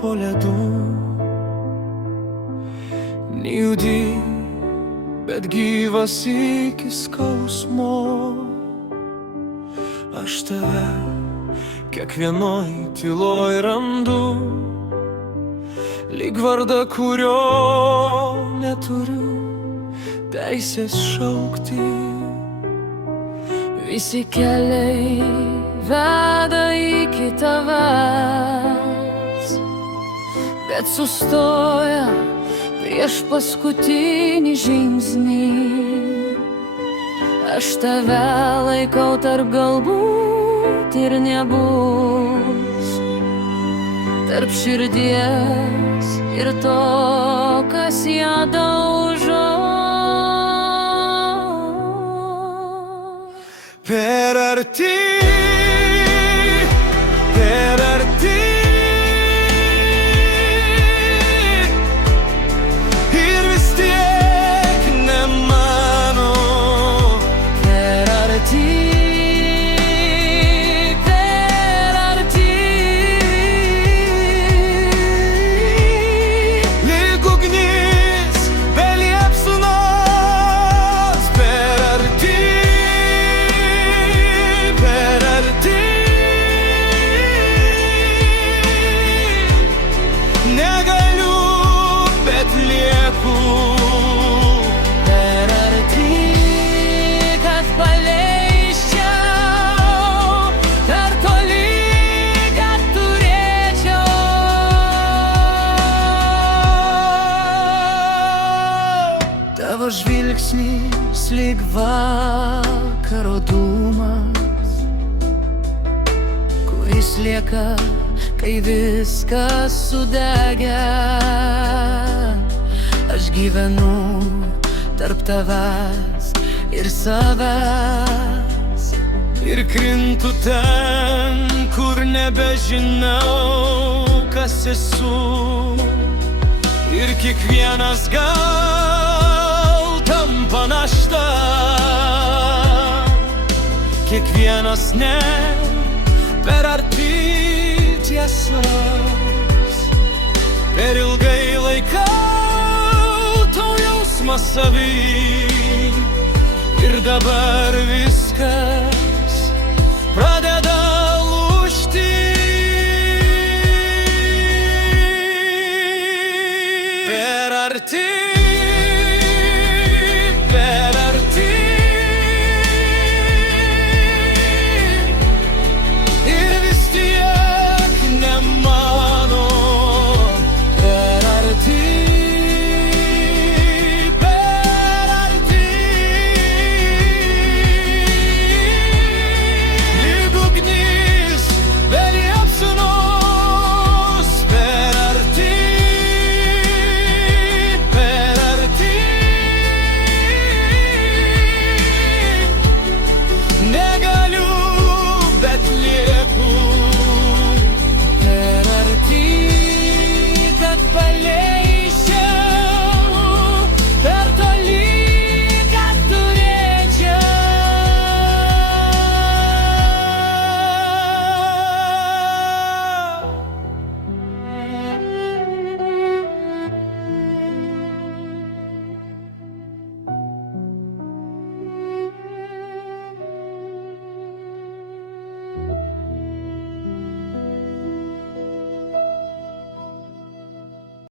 po ledu. Nejudi, bet gyvas iki skausmo. Aš tave kiekvienoj tyloj randu, lyg vardą, kurio neturiu teisės šaukti. Visi keliai veda iki tavęs, bet sustoja prieš paskutinį žingsnį. Aš tave laikau tarp galbūt ir nebus, tarp širdies ir to, kas ją daužo. Per arti, per arti, ir vis tiek ne mano. Per arti, per arti, lyg ugnis be liepsnos. Per arti, per arti, negaliu, bet lieku. per arti, kad paleisčiau, per toli, kad turėčiau. Tavo žvilgsnis lyg vakaro dūmas, Kuris lieka, kai viskas sudegė. Aš gyvenu tarp tavęs ir savęs. ir krintu ten, kur nebežinau, kas esu. Ir kiekvienas gal tampa našta, kiekvienas ne, per arti tiesos. Per ilgai laikau tau jausmą savy, ir dabar viskas